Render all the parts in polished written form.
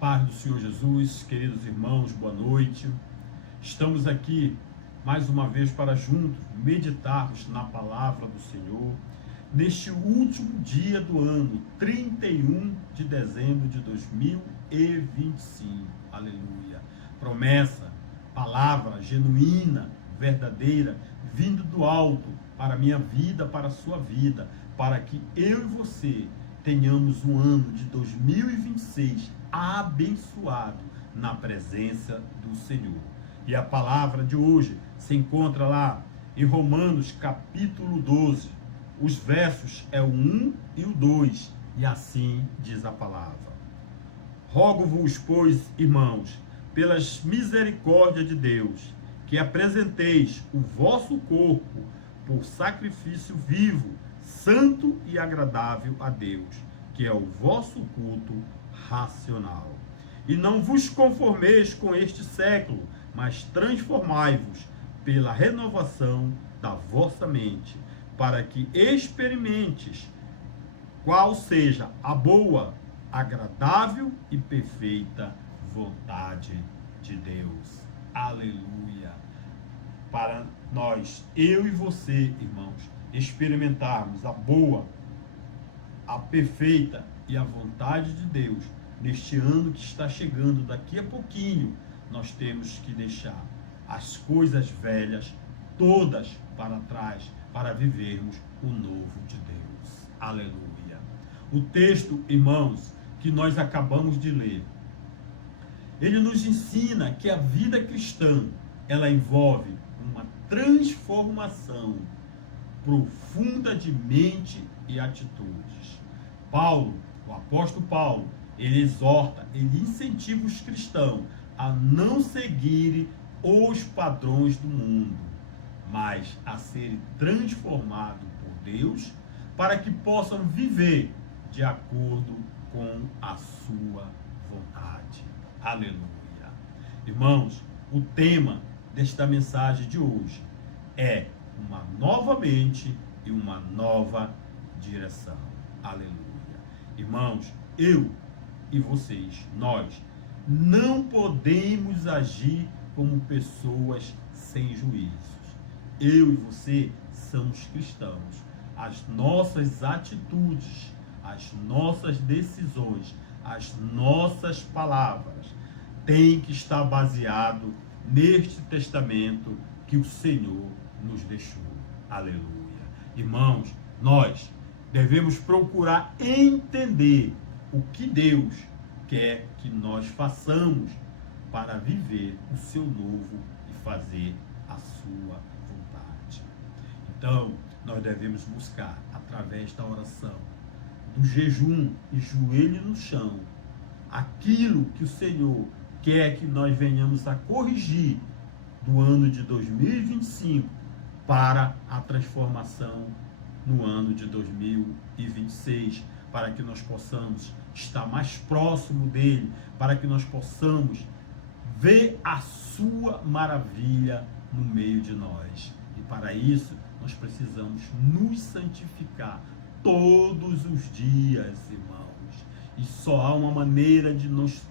paz do Senhor Jesus, queridos irmãos, boa noite. Estamos aqui mais uma vez para juntos meditarmos na palavra do Senhor neste último dia do ano, 31 de dezembro de 2025. Aleluia. Promessa, palavra genuína, verdadeira, vindo do alto para a minha vida, para a sua vida, para que eu e você tenhamos um ano de 2026 abençoado na presença do Senhor. E a palavra de hoje se encontra lá em Romanos capítulo 12. Os versos é o 1 e o 2, e assim diz a palavra. Rogo-vos, pois, irmãos, pelas misericórdias de Deus, que apresenteis o vosso corpo por sacrifício vivo, santo e agradável a Deus, que é o vosso culto racional. E não vos conformeis com este século, mas transformai-vos pela renovação da vossa mente, para que experimentes qual seja a boa, agradável e perfeita vontade de Deus. Aleluia! Para nós, eu e você, irmãos, experimentarmos a boa, a perfeita e a vontade de Deus neste ano que está chegando, daqui a pouquinho, nós temos que deixar as coisas velhas todas para trás para vivermos o novo de Deus. Aleluia. O texto, irmãos, que nós acabamos de ler, ele nos ensina que a vida cristã, ela envolve uma transformação profunda de mente e atitudes. Paulo, o apóstolo Paulo, ele exorta, ele incentiva os cristãos a não seguirem os padrões do mundo, mas a serem transformados por Deus para que possam viver de acordo com a sua vontade. Aleluia. Irmãos, o tema desta mensagem de hoje é uma nova mente e uma nova direção. Aleluia. Irmãos, eu e vocês, nós, não podemos agir como pessoas sem juízos. Eu e você somos cristãos. As nossas atitudes, as nossas decisões, as nossas palavras têm que estar baseado neste testamento que o Senhor nos deixou. Aleluia. Irmãos, nós devemos procurar entender o que Deus quer que nós façamos para viver o seu novo e fazer a sua vontade. Então, nós devemos buscar, através da oração, do jejum e joelho no chão, aquilo que o Senhor quer que nós venhamos a corrigir do ano de 2025 para a transformação no ano de 2026, para que nós possamos estar mais próximo dele, para que nós possamos ver a sua maravilha no meio de nós. E para isso, nós precisamos nos santificar todos os dias, irmãos. E só há uma maneira de nós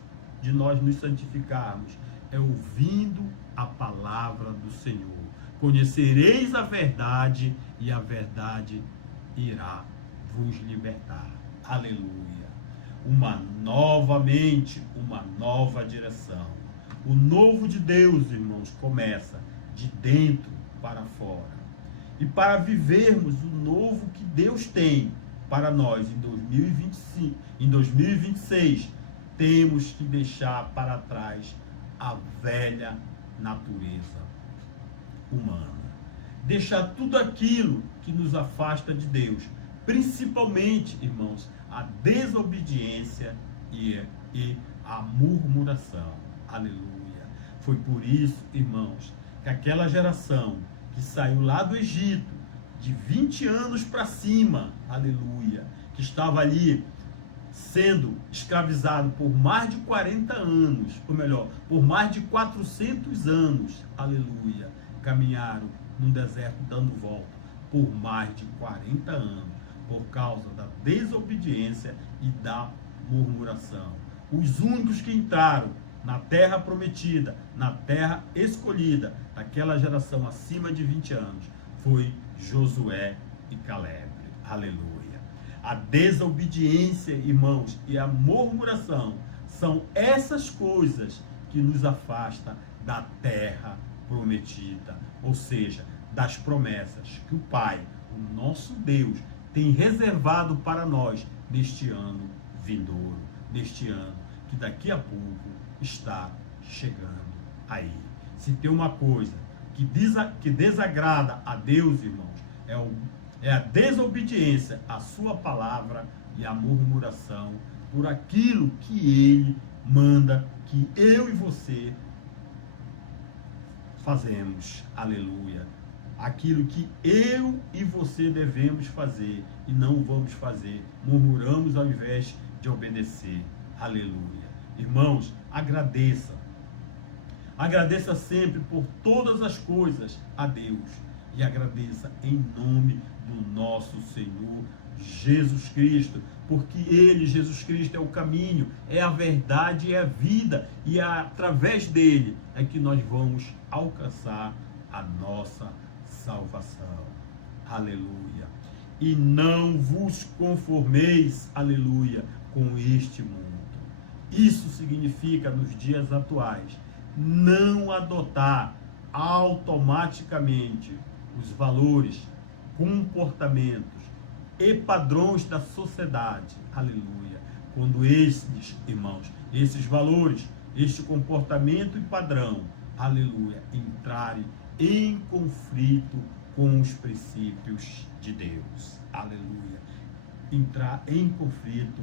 nos santificarmos, é ouvindo a palavra do Senhor. Conhecereis a verdade e a verdade irá vos libertar. Aleluia. Uma nova mente, uma nova direção. O novo de Deus, irmãos, começa de dentro para fora. E para vivermos o novo que Deus tem para nós em 2025, em 2026, temos que deixar para trás a velha natureza humana. Deixar tudo aquilo que nos afasta de Deus, principalmente, irmãos, a desobediência e a murmuração. Aleluia. Foi por isso, irmãos, que aquela geração que saiu lá do Egito, de 20 anos para cima, aleluia, que estava ali sendo escravizado por mais de 40 anos, ou melhor, por mais de 400 anos, aleluia, caminharam no deserto dando volta por mais de 40 anos, por causa da desobediência e da murmuração. os únicos que entraram na terra prometida, na terra escolhida, daquela geração acima de 20 anos, foi Josué e Caleb. Aleluia. A desobediência, irmãos, e a murmuração são essas coisas que nos afastam da terra prometida, ou seja, das promessas que o Pai, o nosso Deus, tem reservado para nós neste ano vindouro, neste ano que daqui a pouco está chegando aí. Se tem uma coisa que desagrada a Deus, irmãos, é a desobediência à sua palavra e a murmuração por aquilo que Ele manda que eu e você fazemos. Aleluia. Aquilo que eu e você devemos fazer e não vamos fazer. Murmuramos ao invés de obedecer. Aleluia. Irmãos, agradeça. Agradeça sempre por todas as coisas a Deus. E agradeça em nome do nosso Senhor Jesus Cristo. Porque Ele, Jesus Cristo, é o caminho, é a verdade e é a vida. E através dele é que nós vamos alcançar a nossa salvação. Aleluia. E não vos conformeis, aleluia, com este mundo. Isso significa, nos dias atuais, não adotar automaticamente os valores, comportamentos e padrões da sociedade. Aleluia. Quando esses, irmãos, esses valores, este comportamento e padrão, aleluia, entrarem em conflito com os princípios de Deus. Aleluia. Entrar em conflito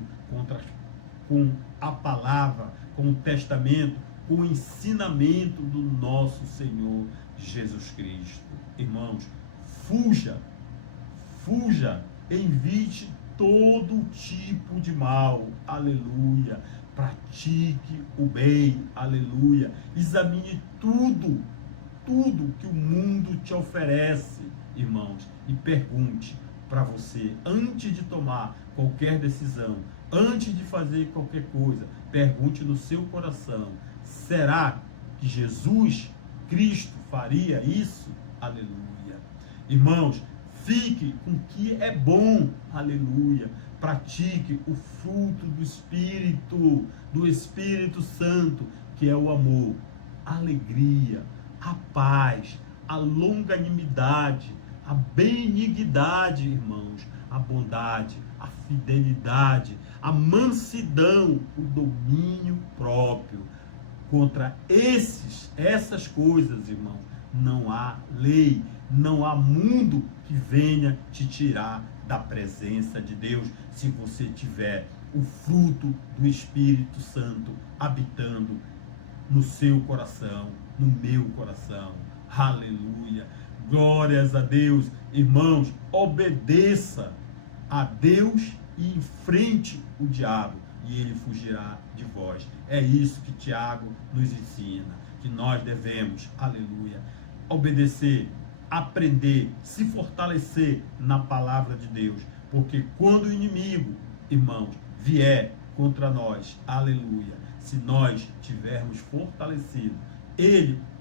com a palavra, com o testamento, com o ensinamento do nosso Senhor Jesus Cristo. Irmãos, fuja, evite todo tipo de mal. Aleluia. Pratique o bem. Aleluia. Examine tudo que o mundo te oferece, irmãos, e pergunte para você, antes de tomar qualquer decisão, antes de fazer qualquer coisa, pergunte no seu coração: será que Jesus Cristo faria isso? Aleluia. Irmãos, fique com o que é bom. Aleluia. Pratique o fruto do Espírito Santo, que é o amor, a alegria, a paz, a longanimidade, a benignidade, irmãos, a bondade, a fidelidade, a mansidão, o domínio próprio. Contra essas coisas, irmãos, não há lei, não há mundo que venha te tirar da presença de Deus, se você tiver o fruto do Espírito Santo habitando no seu coração, no meu coração. Aleluia. Glórias a Deus. Irmãos, obedeça a Deus e enfrente o diabo, e ele fugirá de vós. É isso que Tiago nos ensina, que nós devemos, aleluia, obedecer, aprender, se fortalecer na palavra de Deus, porque quando o inimigo, irmãos, vier contra nós, aleluia, se nós tivermos fortalecido,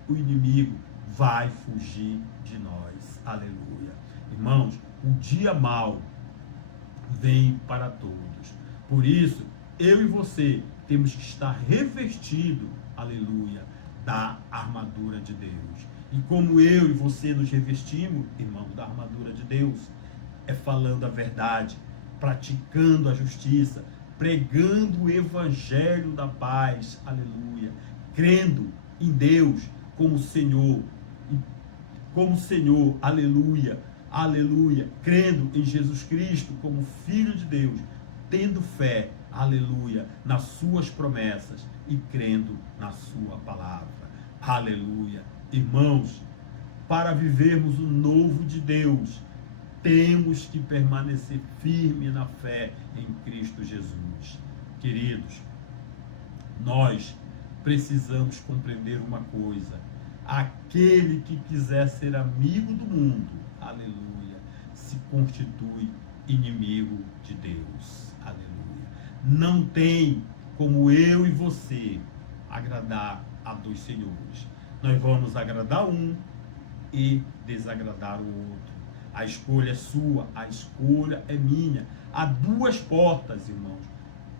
o inimigo, vai fugir de nós, aleluia. Irmãos, o dia mau vem para todos, por isso, eu e você temos que estar revestido, aleluia, da armadura de Deus. E como eu e você nos revestimos, irmão, da armadura de Deus, é falando a verdade, praticando a justiça, pregando o evangelho da paz, aleluia, crendo em Deus como Senhor, aleluia, aleluia, crendo em Jesus Cristo como Filho de Deus, tendo fé, aleluia, nas suas promessas e crendo na sua palavra, aleluia. Irmãos, para vivermos o novo de Deus, temos que permanecer firme na fé em Cristo Jesus. Queridos, nós precisamos compreender uma coisa: aquele que quiser ser amigo do mundo, aleluia, se constitui inimigo de Deus, aleluia. Não tem como eu e você, agradar a dois senhores. Nós vamos agradar um e desagradar o outro. A escolha é sua, a escolha é minha. Há duas portas, irmãos,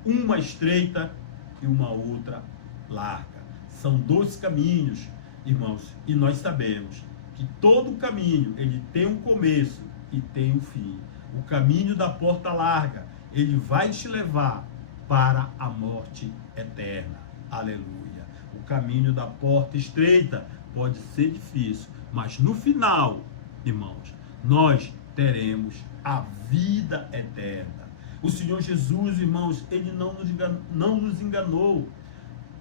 uma estreita e uma outra larga. São dois caminhos, irmãos, e nós sabemos que todo caminho, ele tem um começo e tem um fim. O caminho da porta larga, ele vai te levar para a morte eterna. Aleluia. O caminho da porta estreita pode ser difícil, mas no final, irmãos, nós teremos a vida eterna. O Senhor Jesus, irmãos, ele não nos enganou.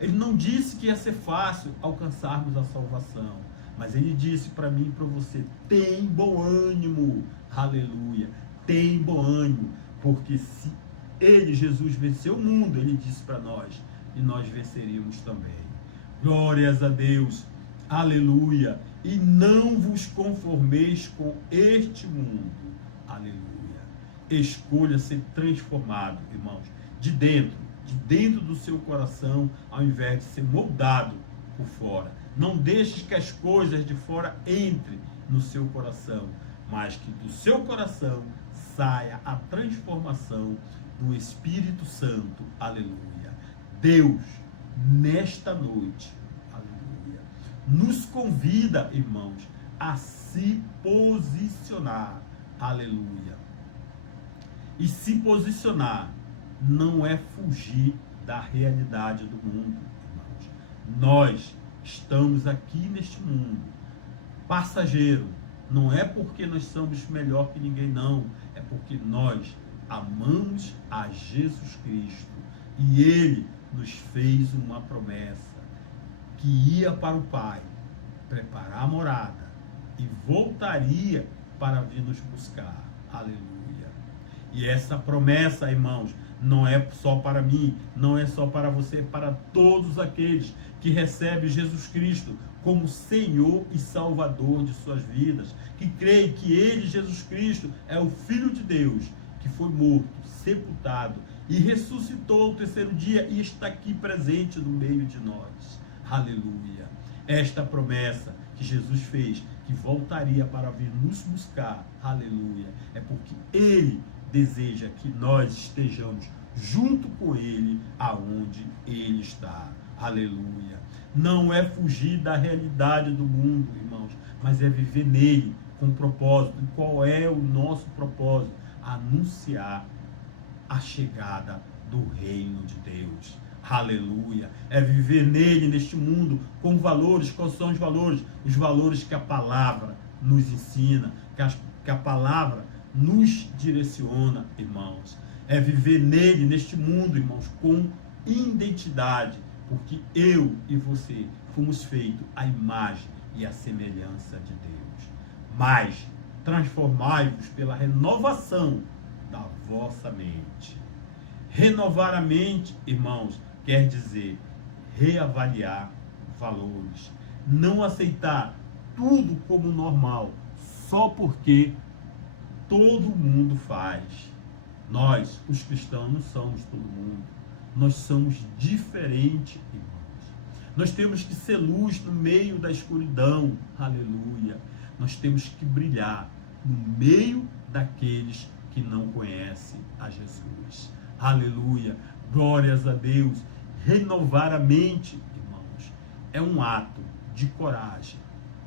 Ele não disse que ia ser fácil alcançarmos a salvação, mas ele disse para mim e para você: tem bom ânimo, aleluia, tem bom ânimo, porque se ele, Jesus, venceu o mundo, ele disse para nós, e nós venceríamos também. Glórias a Deus, aleluia, e não vos conformeis com este mundo, aleluia. Escolha ser transformado, irmãos, de dentro do seu coração, ao invés de ser moldado por fora. Não deixes que as coisas de fora entrem no seu coração, mas que do seu coração saia a transformação do Espírito Santo. Aleluia. Deus, nesta noite, aleluia, nos convida, irmãos, a se posicionar. Aleluia. E se posicionar não é fugir da realidade do mundo, irmãos. Nós estamos aqui neste mundo, passageiro. Não é porque nós somos melhor que ninguém, não. É porque nós amamos a Jesus Cristo. E Ele nos fez uma promessa, que ia para o Pai, preparar a morada, e voltaria para vir nos buscar. Aleluia. E essa promessa, irmãos, não é só para mim, não é só para você, é para todos aqueles que recebem Jesus Cristo como Senhor e Salvador de suas vidas, que creem que Ele, Jesus Cristo, é o Filho de Deus, que foi morto, sepultado e ressuscitou no terceiro dia e está aqui presente no meio de nós. Aleluia. Esta promessa que Jesus fez, que voltaria para vir nos buscar, aleluia, é porque Ele deseja que nós estejamos junto com Ele, aonde Ele está. Aleluia. Não é fugir da realidade do mundo, irmãos, mas é viver nele com propósito. E qual é o nosso propósito? Anunciar a chegada do reino de Deus. Aleluia. É viver nele, neste mundo, com valores. Quais são os valores? Os valores que a palavra nos ensina, que a palavra nos direciona, irmãos. É viver nele, neste mundo, irmãos, com identidade, porque eu e você fomos feitos à imagem e à semelhança de Deus. Mas transformai-vos pela renovação da vossa mente. Renovar a mente, irmãos, quer dizer reavaliar valores. Não aceitar tudo como normal, só porque todo mundo faz. Nós, os cristãos, não somos todo mundo. Nós somos diferentes, irmãos. Nós temos que ser luz no meio da escuridão. Aleluia. Nós temos que brilhar no meio daqueles que não conhecem a Jesus. Aleluia. Glórias a Deus. Renovar a mente, irmãos, é um ato de coragem.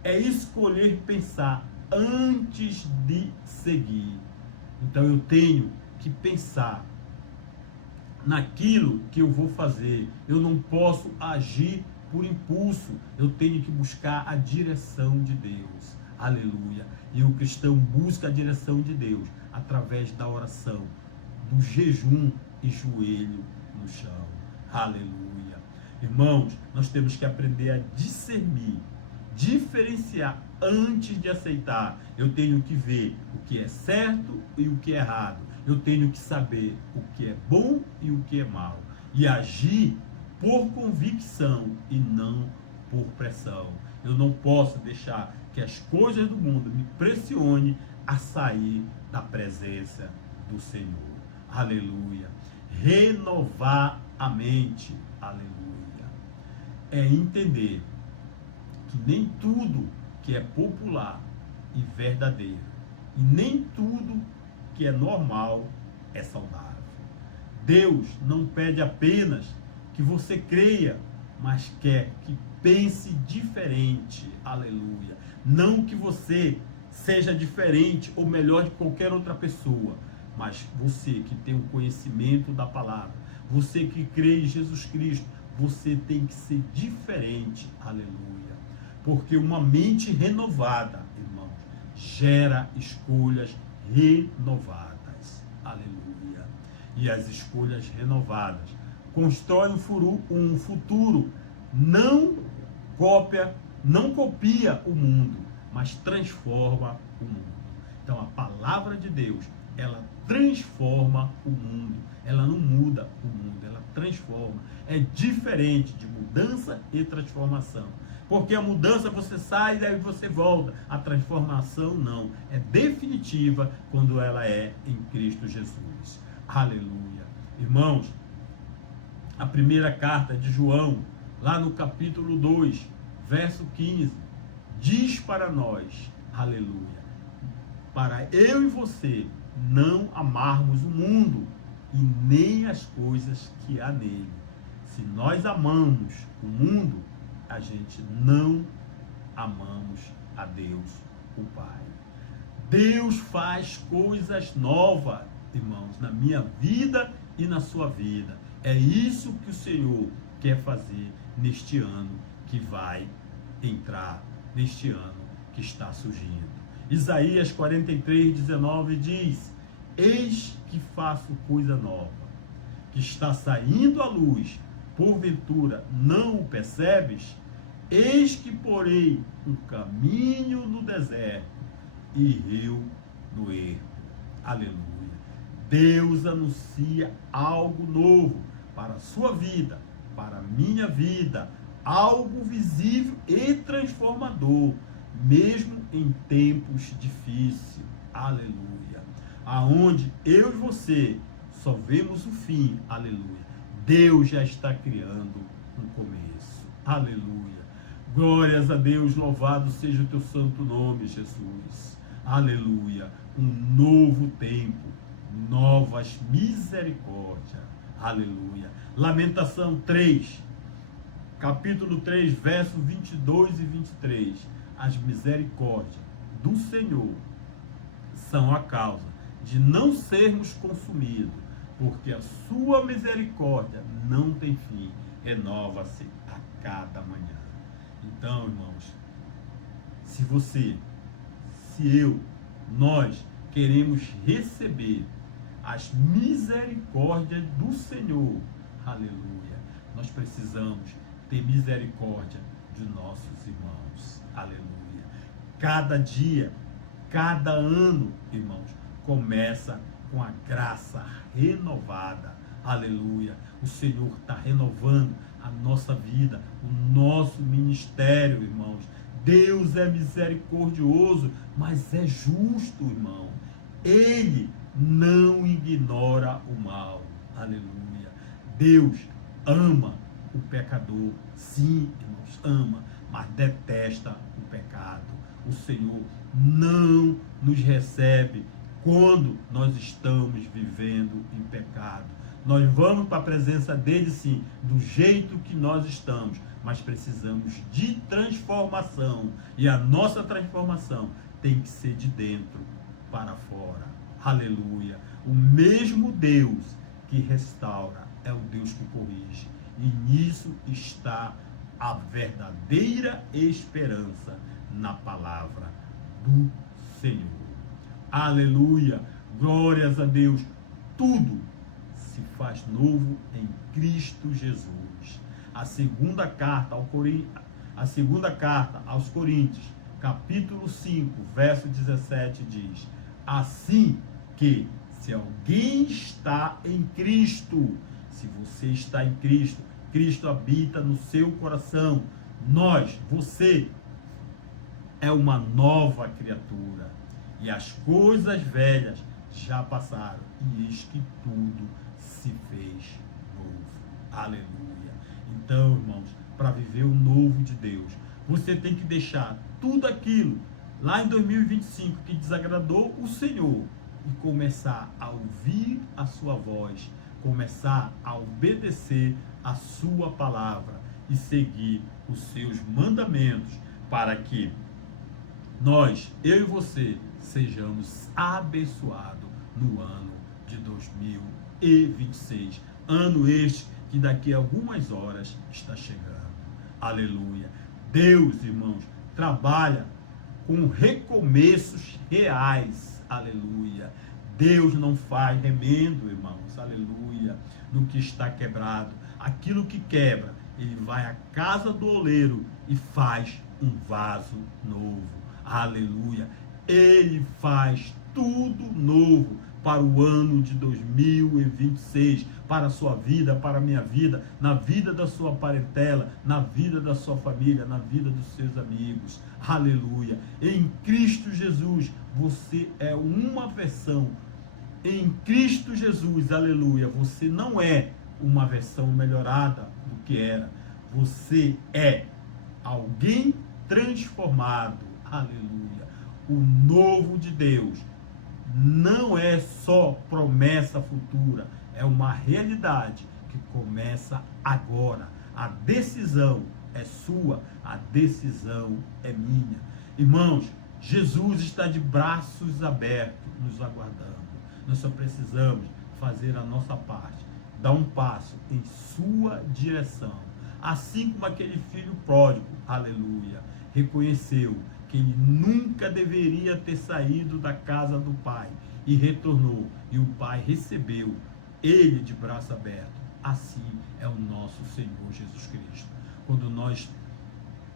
É escolher pensar antes de seguir. Então eu tenho que pensar naquilo que eu vou fazer. Eu não posso agir por impulso. Eu tenho que buscar a direção de Deus. Aleluia. E o cristão busca a direção de Deus através da oração, do jejum e joelho no chão. Aleluia. Irmãos, nós temos que aprender a discernir, diferenciar antes de aceitar. Eu tenho que ver o que é certo e o que é errado. Eu tenho que saber o que é bom e o que é mal. E agir por convicção e não por pressão. Eu não posso deixar que as coisas do mundo me pressionem a sair da presença do Senhor. Aleluia. renovar a mente. Aleluia. É entender que nem tudo que é popular e verdadeiro, e nem tudo que é normal é saudável. Deus não pede apenas que você creia, mas quer que pense diferente. Aleluia. Não que você seja diferente ou melhor de qualquer outra pessoa, mas você que tem o conhecimento da palavra, você que crê em Jesus Cristo, você tem que ser diferente. Aleluia. Porque uma mente renovada, irmãos, gera escolhas renovadas. Aleluia. E as escolhas renovadas constroem um futuro não copia o mundo, mas transforma o mundo. Então a palavra de Deus, ela transforma o mundo. Ela não muda o mundo, ela transforma. É diferente de mudança e transformação. Porque a mudança você sai e aí você volta. A transformação não. É definitiva quando ela é em Cristo Jesus. Aleluia. Irmãos, a primeira carta de João, lá no capítulo 2, verso 15, diz para nós, aleluia, para eu e você não amarmos o mundo e nem as coisas que há nele. Se nós amamos o mundo, a gente não amamos a Deus, o Pai. Deus faz coisas novas, irmãos, na minha vida e na sua vida. É isso que o Senhor quer fazer neste ano que vai entrar, neste ano que está surgindo. Isaías 43:19 diz: eis que faço coisa nova, que está saindo à luz, porventura não o percebes? Eis que porei um caminho no deserto e rio no ermo. Aleluia. Deus anuncia algo novo para a sua vida, para a minha vida, algo visível e transformador, mesmo em tempos difíceis. Aleluia. Aonde eu e você só vemos o fim. Aleluia. Deus já está criando um começo. Aleluia. Glórias a Deus, louvado seja o teu santo nome, Jesus. Aleluia. Um novo tempo, novas misericórdias. Aleluia. Lamentação 3, capítulo 3, versos 22 e 23. As misericórdias do Senhor são a causa de não sermos consumidos, porque a sua misericórdia não tem fim, renova-se a cada manhã. Então, irmãos, se você, se eu, nós queremos receber as misericórdias do Senhor, aleluia, nós precisamos ter misericórdia de nossos irmãos, aleluia. Cada dia, cada ano, irmãos, começa com a graça renovada, aleluia. O Senhor está renovando a nossa vida, o nosso ministério, irmãos. Deus é misericordioso, mas é justo, irmão. Ele não ignora o mal, aleluia. Deus ama o pecador, sim, irmãos, ama, mas detesta o pecado. O Senhor não nos recebe quando nós estamos vivendo em pecado. Nós vamos para a presença dele, sim, do jeito que nós estamos, mas precisamos de transformação. E a nossa transformação tem que ser de dentro para fora. Aleluia. O mesmo Deus que restaura é o Deus que corrige. E nisso está a verdadeira esperança na palavra do Senhor. Aleluia. Glórias a Deus. Tudo se faz novo em Cristo Jesus. A segunda carta aos Coríntios, capítulo 5, verso 17 diz: assim que, se alguém está em Cristo, se você está em Cristo, Cristo habita no seu coração. Você é uma nova criatura. E as coisas velhas já passaram, e eis que tudo se fez novo. Aleluia. Então, irmãos, para viver o novo de Deus, você tem que deixar tudo aquilo lá em 2025 que desagradou o Senhor e começar a ouvir a sua voz, começar a obedecer a sua palavra e seguir os seus mandamentos, para que nós, eu e você, sejamos abençoados no ano de 2026. Ano este que daqui a algumas horas está chegando. Aleluia. Deus, irmãos, trabalha com recomeços reais. Aleluia. Deus não faz remendo, irmãos. Aleluia. No que está quebrado. Aquilo que quebra, ele vai à casa do oleiro e faz um vaso novo. Aleluia. Ele faz tudo novo para o ano de 2026, para a sua vida, para a minha vida, na vida da sua parentela, na vida da sua família, na vida dos seus amigos. Aleluia. Em Cristo Jesus, você é uma versão. Em Cristo Jesus, aleluia, você não é uma versão melhorada do que era. Você é alguém transformado. Aleluia. O novo de Deus não é só promessa futura, é uma realidade que começa agora. A decisão é sua, a decisão é minha. Irmãos, Jesus está de braços abertos, nos aguardando. Nós só precisamos fazer a nossa parte, dar um passo em sua direção. Assim como aquele filho pródigo, aleluia, reconheceu que ele nunca deveria ter saído da casa do pai e retornou, e o pai recebeu ele de braço aberto. Assim é o nosso Senhor Jesus Cristo. Quando nós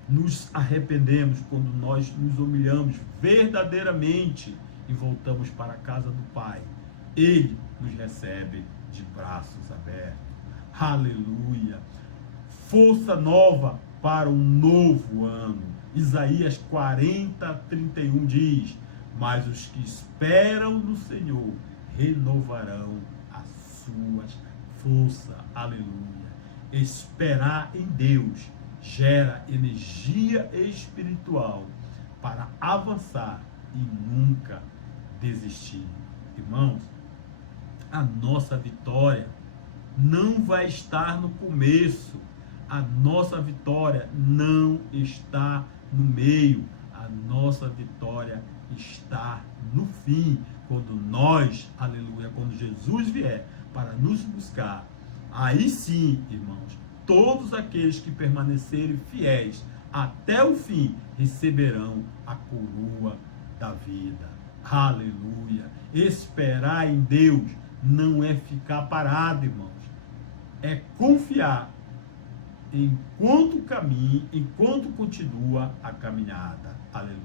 nos arrependemos, quando nós nos humilhamos verdadeiramente e voltamos para a casa do pai, ele nos recebe de braços abertos. Aleluia. Força nova para um novo ano. Isaías 40:31 diz: mas os que esperam no Senhor renovarão as suas forças. Aleluia. Esperar em Deus gera energia espiritual para avançar e nunca desistir. Irmãos, a nossa vitória não vai estar no começo. A nossa vitória não está no meio. A nossa vitória está no fim. Quando nós, aleluia, quando Jesus vier para nos buscar, aí sim, irmãos, todos aqueles que permanecerem fiéis até o fim receberão a coroa da vida. Aleluia. Esperar em Deus não é ficar parado, irmãos. É confiar enquanto caminha, enquanto continua a caminhada. Aleluia.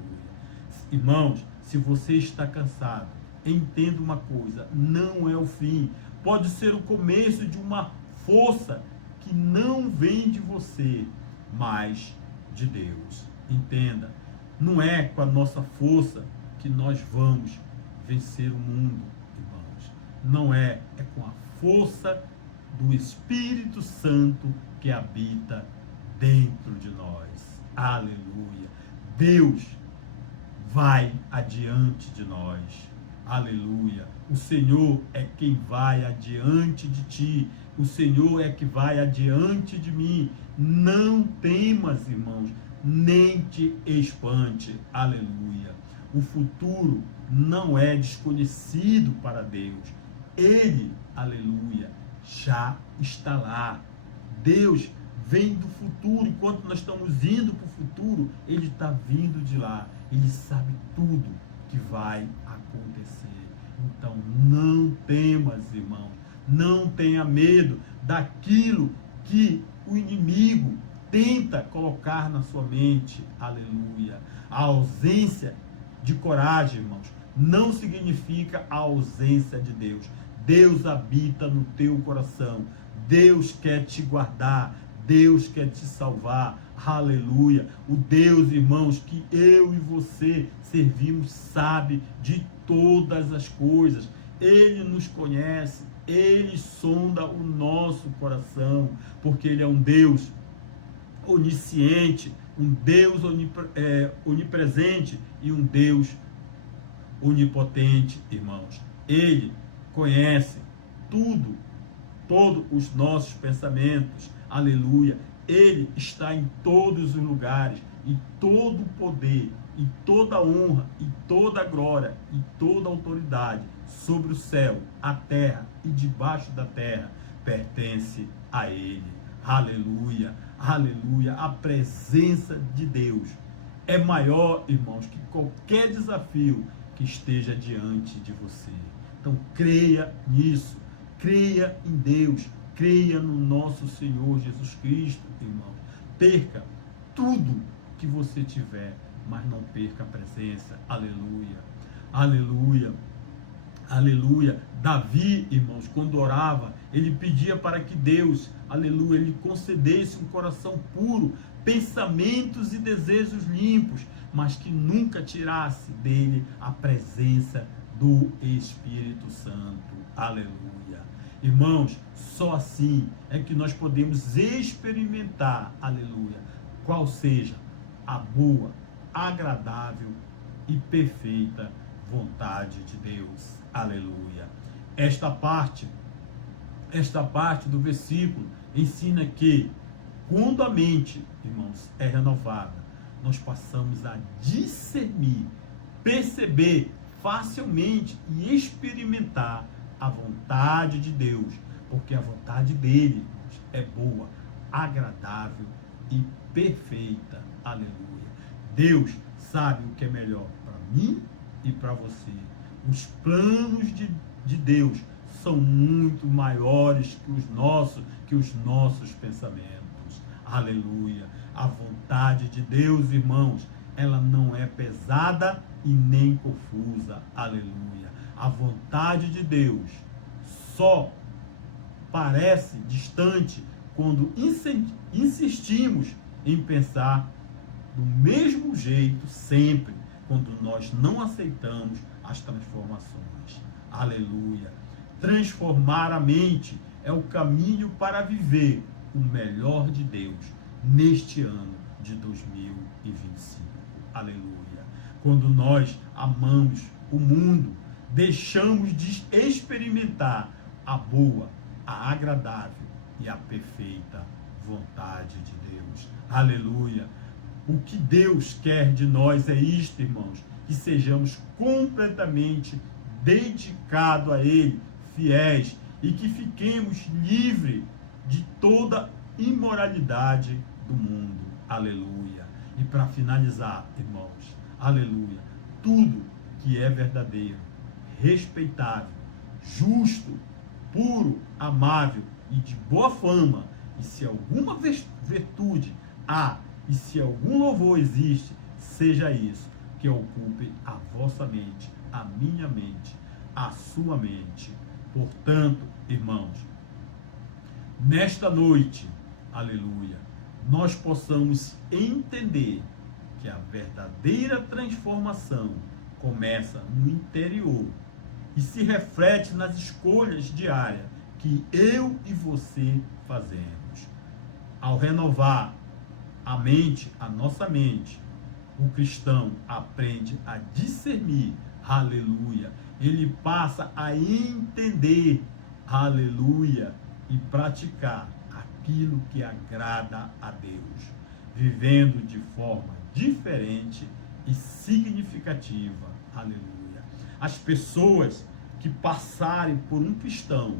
Irmãos, se você está cansado, entenda uma coisa, não é o fim. Pode ser o começo de uma força que não vem de você, mas de Deus. Entenda, não é com a nossa força que nós vamos vencer o mundo, irmãos. Não é, é com a força do Espírito Santo que habita dentro de nós. Aleluia. Deus vai adiante de nós. Aleluia. O Senhor é quem vai adiante de ti. O Senhor é que vai adiante de mim. Não temas, irmãos, nem te espante. Aleluia. O futuro não é desconhecido para Deus. Ele, aleluia, já está lá. Deus vem do futuro. Enquanto nós estamos indo para o futuro, Ele está vindo de lá. Ele sabe tudo que vai acontecer. Então, não temas, irmão. Não tenha medo daquilo que o inimigo tenta colocar na sua mente. Aleluia. A ausência de coragem, irmãos, não significa a ausência de Deus. Deus habita no teu coração. Deus quer te guardar. Deus quer te salvar. Aleluia. O Deus, irmãos, que eu e você servimos, sabe de todas as coisas. Ele nos conhece. Ele sonda o nosso coração, porque Ele é um Deus onisciente, um Deus onipresente e um Deus onipotente, irmãos. Ele conhece tudo, todos os nossos pensamentos, aleluia. Ele está em todos os lugares, e todo o poder, e toda a honra, e toda a glória, e toda a autoridade sobre o céu, a terra e debaixo da terra pertence a Ele. Aleluia, aleluia. A presença de Deus é maior, irmãos, que qualquer desafio que esteja diante de você. Então creia nisso, creia em Deus, creia no nosso Senhor Jesus Cristo, irmão. Perca tudo que você tiver, mas não perca a presença. Aleluia, aleluia, aleluia. Davi, irmãos, quando orava, ele pedia para que Deus, aleluia, lhe concedesse um coração puro, pensamentos e desejos limpos, mas que nunca tirasse dele a presença do Espírito Santo. Aleluia. Irmãos, só assim é que nós podemos experimentar, aleluia, qual seja a boa, agradável e perfeita vontade de Deus. Aleluia. Esta parte do versículo ensina que quando a mente, irmãos, é renovada, nós passamos a discernir, perceber facilmente e experimentar a vontade de Deus, porque a vontade dele, irmãos, é boa, agradável e perfeita. Aleluia. Deus sabe o que é melhor para mim e para você. Os planos de Deus são muito maiores que os nossos pensamentos. Aleluia. A vontade de Deus, irmãos, ela não é pesada e nem confusa. Aleluia. A vontade de Deus só parece distante quando insistimos em pensar do mesmo jeito sempre, quando nós não aceitamos as transformações. Aleluia. Transformar a mente é o caminho para viver o melhor de Deus neste ano de 2025. Aleluia. Quando nós amamos o mundo, deixamos de experimentar a boa, a agradável e a perfeita vontade de Deus. Aleluia. O que Deus quer de nós é isto, irmãos, que sejamos completamente dedicados a Ele, fiéis, e que fiquemos livres de toda imoralidade do mundo. Aleluia. E para finalizar, irmãos, aleluia, tudo que é verdadeiro, respeitável, justo, puro, amável e de boa fama, e se alguma virtude há, e se algum louvor existe, seja isso que ocupe a vossa mente, a minha mente, a sua mente. Portanto, irmãos, nesta noite, aleluia, nós possamos entender que a verdadeira transformação começa no interior e se reflete nas escolhas diárias que eu e você fazemos. Ao renovar a mente, a nossa mente, o cristão aprende a discernir, aleluia. Ele passa a entender, aleluia, e praticar aquilo que agrada a Deus, vivendo de forma diferente e significativa, aleluia. As pessoas que passarem por um cristão,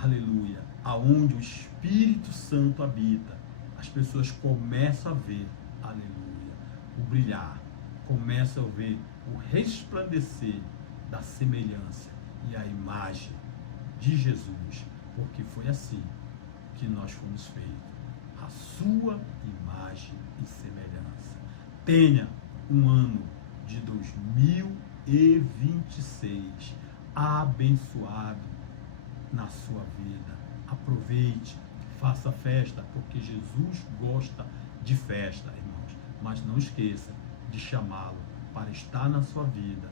aleluia, aonde o Espírito Santo habita, as pessoas começam a ver, aleluia, o brilhar, começam a ver o resplandecer da semelhança e a imagem de Jesus, porque foi assim que nós fomos feitos, a sua imagem e semelhança. Tenha um ano de 2026 abençoado na sua vida. Aproveite, faça festa, porque Jesus gosta de festa, irmãos. Mas não esqueça de chamá-lo para estar na sua vida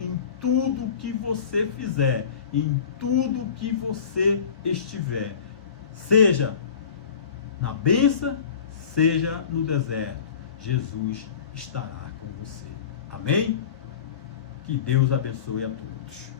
em tudo que você fizer, em tudo que você estiver, seja na bênção, seja no deserto, Jesus estará com você. Amém? Que Deus abençoe a todos.